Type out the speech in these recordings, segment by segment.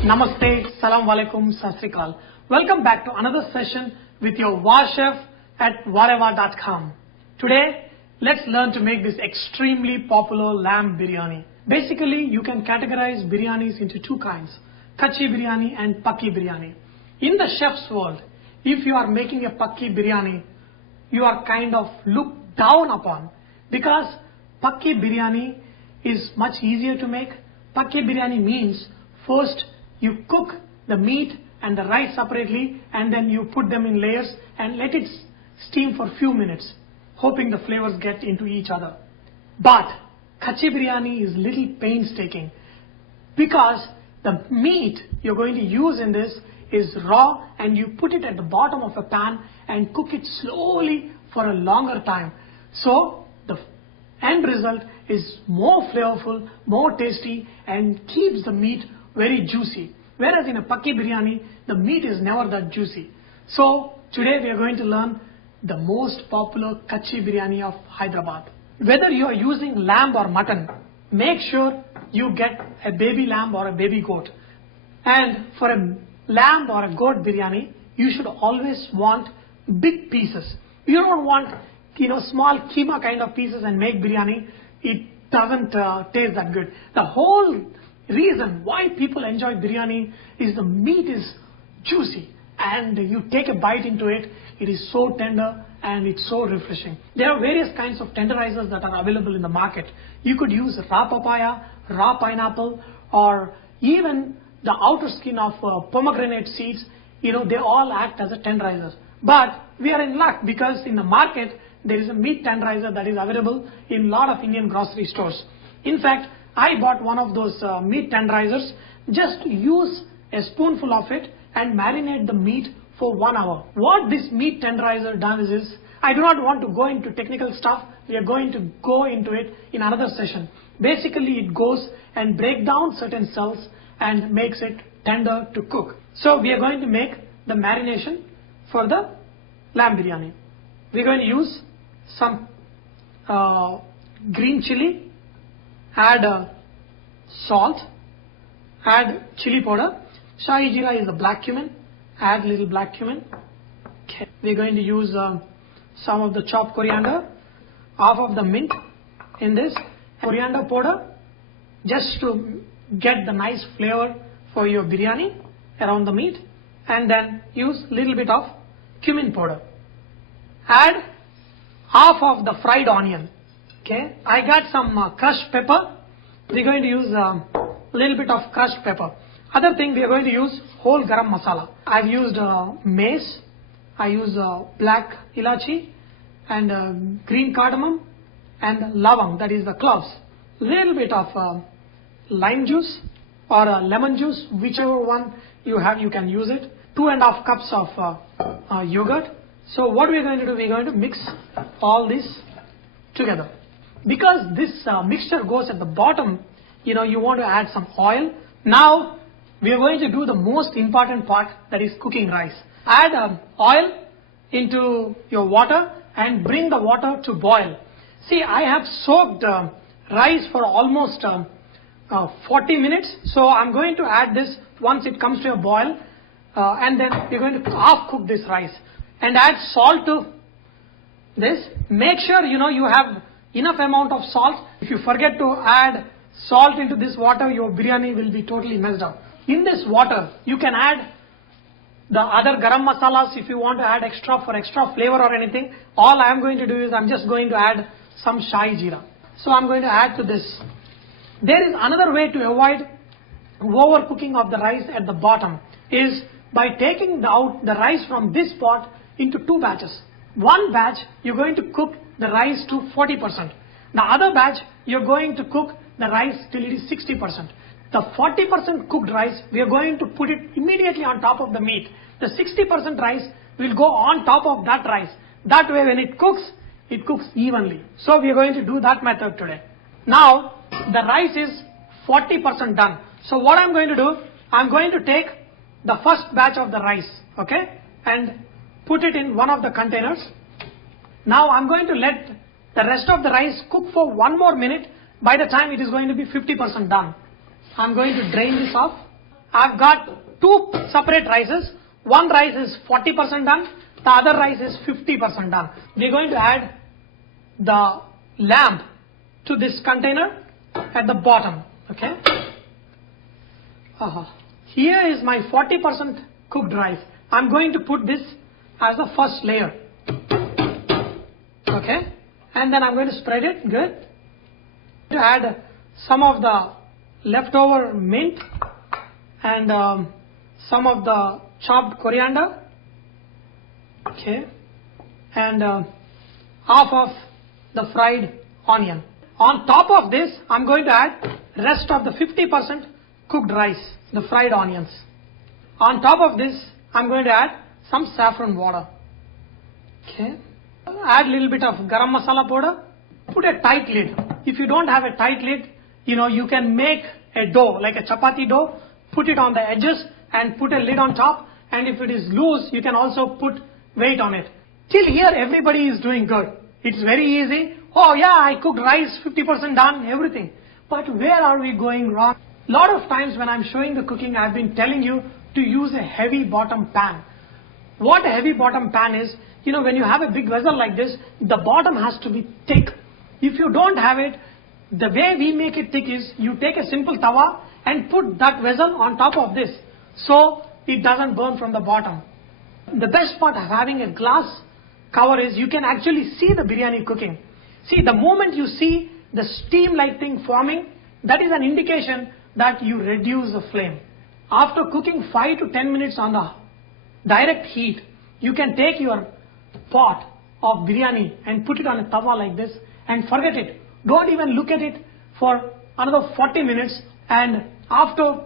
Namaste, Salam Alaikum, Sat Sri Akal. Welcome back to another session with your War Chef at Wareva.com. Today, let's learn to make this extremely popular lamb biryani. Basically, you can categorize biryanis into two kinds, Kachi biryani and Pakki biryani. In the chef's world, if you are making a Pakki biryani, you are kind of looked down upon because Pakki biryani is much easier to make. Pakki biryani means first you cook the meat and the rice separately and then you put them in layers and let it steam for a few minutes, hoping the flavors get into each other. But Kachi biryani is little painstaking because the meat you're going to use in this is raw and you put it at the bottom of a pan and cook it slowly for a longer time. So the end result is more flavorful, more tasty and keeps the meat very juicy. Whereas in a Pakki biryani, the meat is never that juicy. So today we are going to learn the most popular Kachi biryani of Hyderabad. Whether you are using lamb or mutton, make sure you get a baby lamb or a baby goat. And for a lamb or a goat biryani, you should always want big pieces. You don't want small keema kind of pieces and make biryani. It doesn't taste that good. The whole reason why people enjoy biryani is the meat is juicy and you take a bite into it, it is so tender and it's so refreshing. There are various kinds of tenderizers that are available in the market. You could use raw papaya, raw pineapple, or even the outer skin of pomegranate seeds. They all act as a tenderizer. But we are in luck because in the market there is a meat tenderizer that is available in a lot of Indian grocery stores. In fact, I bought one of those meat tenderizers. Just use a spoonful of it and marinate the meat for 1 hour. What this meat tenderizer does is, I do not want to go into technical stuff. We are going to go into it in another session. Basically, it goes and breaks down certain cells and makes it tender to cook. So we are going to make the marination for the lamb biryani. We are going to use some green chili, add salt, add chili powder. Shahi jeera is the black cumin, add little black cumin. Okay. We're going to use some of the chopped coriander, half of the mint in this, coriander powder, just to get the nice flavor for your biryani around the meat, and then use little bit of cumin powder. Add half of the fried onion. Okay, I got some crushed pepper. We're going to use a little bit of crushed pepper. Other thing, we are going to use whole garam masala. I've used mace, I use black ilachi and green cardamom and lavang, that is the cloves. Little bit of lime juice or lemon juice, whichever one you have, you can use it. 2.5 cups of yogurt. So what we are going to do, we are going to mix all this together. Because this mixture goes at the bottom, you want to add some oil. Now we are going to do the most important part, that is cooking rice. Add oil into your water and bring the water to boil. See, I have soaked rice for almost 40 minutes. So I'm going to add this once it comes to a boil and then we're going to half cook this rice and add salt to this. Make sure you have enough amount of salt. If you forget to add salt into this water, your biryani will be totally messed up. In this water, you can add the other garam masalas if you want to add extra for extra flavor or anything. All I am going to do is I'm just going to add some shahi jeera. So I'm going to add to this. There is another way to avoid overcooking of the rice at the bottom is by taking out the rice from this pot into 2 batches. One batch you're going to cook the rice to 40%. The other batch you're going to cook the rice till it is 60%. The 40% cooked rice we are going to put it immediately on top of the meat. The 60% rice will go on top of that rice. That way when it cooks evenly. So we are going to do that method today. Now the rice is 40% done. So what I'm going to do, I'm going to take the first batch of the rice, okay, and put it in one of the containers. Now I'm going to let the rest of the rice cook for 1 more minute. By the time it is going to be 50% done. I'm going to drain this off I've got two separate rices. One rice is 40% done, the other rice is 50% done. We're going to add the lamb to this container at the bottom. Okay. Here is my 40% cooked rice. I'm going to put this as the first layer. Okay. And then I'm going to spread it. Good. To add some of the leftover mint and some of the chopped coriander. Okay. And half of the fried onion. On top of this, I'm going to add rest of the 50% cooked rice, the fried onions. On top of this, I'm going to add some saffron water. Okay. Add a little bit of garam masala powder. Put a tight lid. If you don't have a tight lid, you can make a dough, like a chapati dough, put it on the edges and put a lid on top. And if it is loose, you can also put weight on it. Till here, everybody is doing good. It's very easy. Oh yeah, I cooked rice, 50% done, everything. But where are we going wrong? Lot of times when I'm showing the cooking, I've been telling you to use a heavy bottom pan. What a heavy bottom pan is, when you have a big vessel like this, the bottom has to be thick. If you don't have it, the way we make it thick is, you take a simple tawa and put that vessel on top of this, so it doesn't burn from the bottom. The best part of having a glass cover is you can actually see the biryani cooking. See, the moment you see the steam-like thing forming, that is an indication that you reduce the flame. After cooking 5 to 10 minutes on the direct heat, you can take your pot of biryani and put it on a tawa like this and forget it. Don't even look at it for another 40 minutes, and after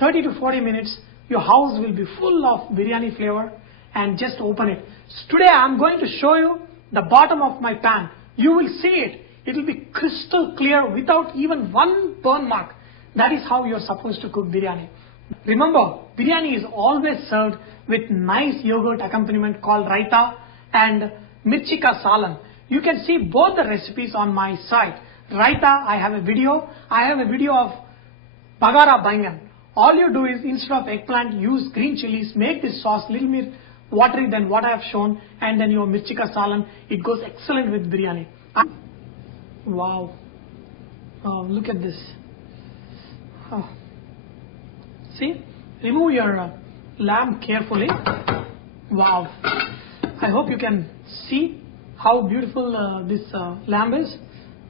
30 to 40 minutes, your house will be full of biryani flavor, and just open it. Today I'm going to show you the bottom of my pan. You will see it. It will be crystal clear without even one burn mark. That is how you're supposed to cook biryani. Remember, biryani is always served with nice yogurt accompaniment called raita and mirchi ka salan. You can see both the recipes on my site. Raita, I have a video. I have a video of bagara bangan. All you do is, instead of eggplant, use green chilies, make this sauce little bit watery than what I have shown, and then your mirchi ka salan. It goes excellent with biryani. Wow. Oh, look at this. Oh. See? Remove your lamb carefully. Wow. I hope you can see how beautiful this lamb is.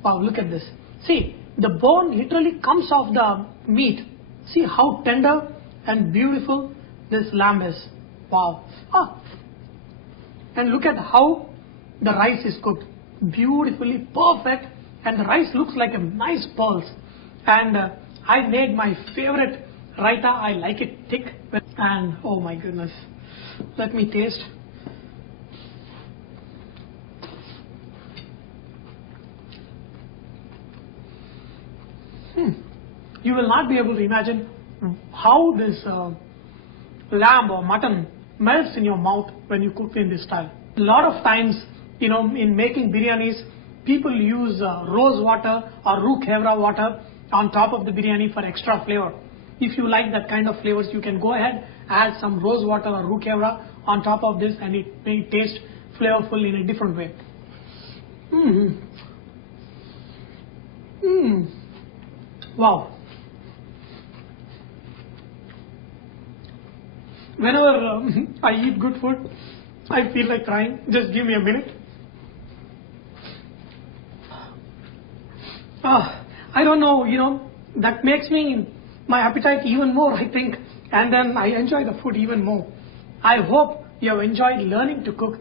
Wow, look at this. See, the bone literally comes off the meat. See how tender and beautiful this lamb is. Wow. And look at how the rice is cooked. Beautifully perfect, and the rice looks like a nice pulse. And I made my favorite raita. I like it thick, and oh my goodness. Let me taste. You will not be able to imagine how this lamb or mutton melts in your mouth when you cook in this style. A lot of times, in making biryanis, people use rose water or roux khevra water on top of the biryani for extra flavor. If you like that kind of flavors, you can go ahead, add some rose water or roux khevra on top of this, and it may taste flavorful in a different way. Wow. Whenever I eat good food, I feel like crying. Just give me a minute. I don't know, that makes my appetite even more, I think. And then I enjoy the food even more. I hope you have enjoyed learning to cook.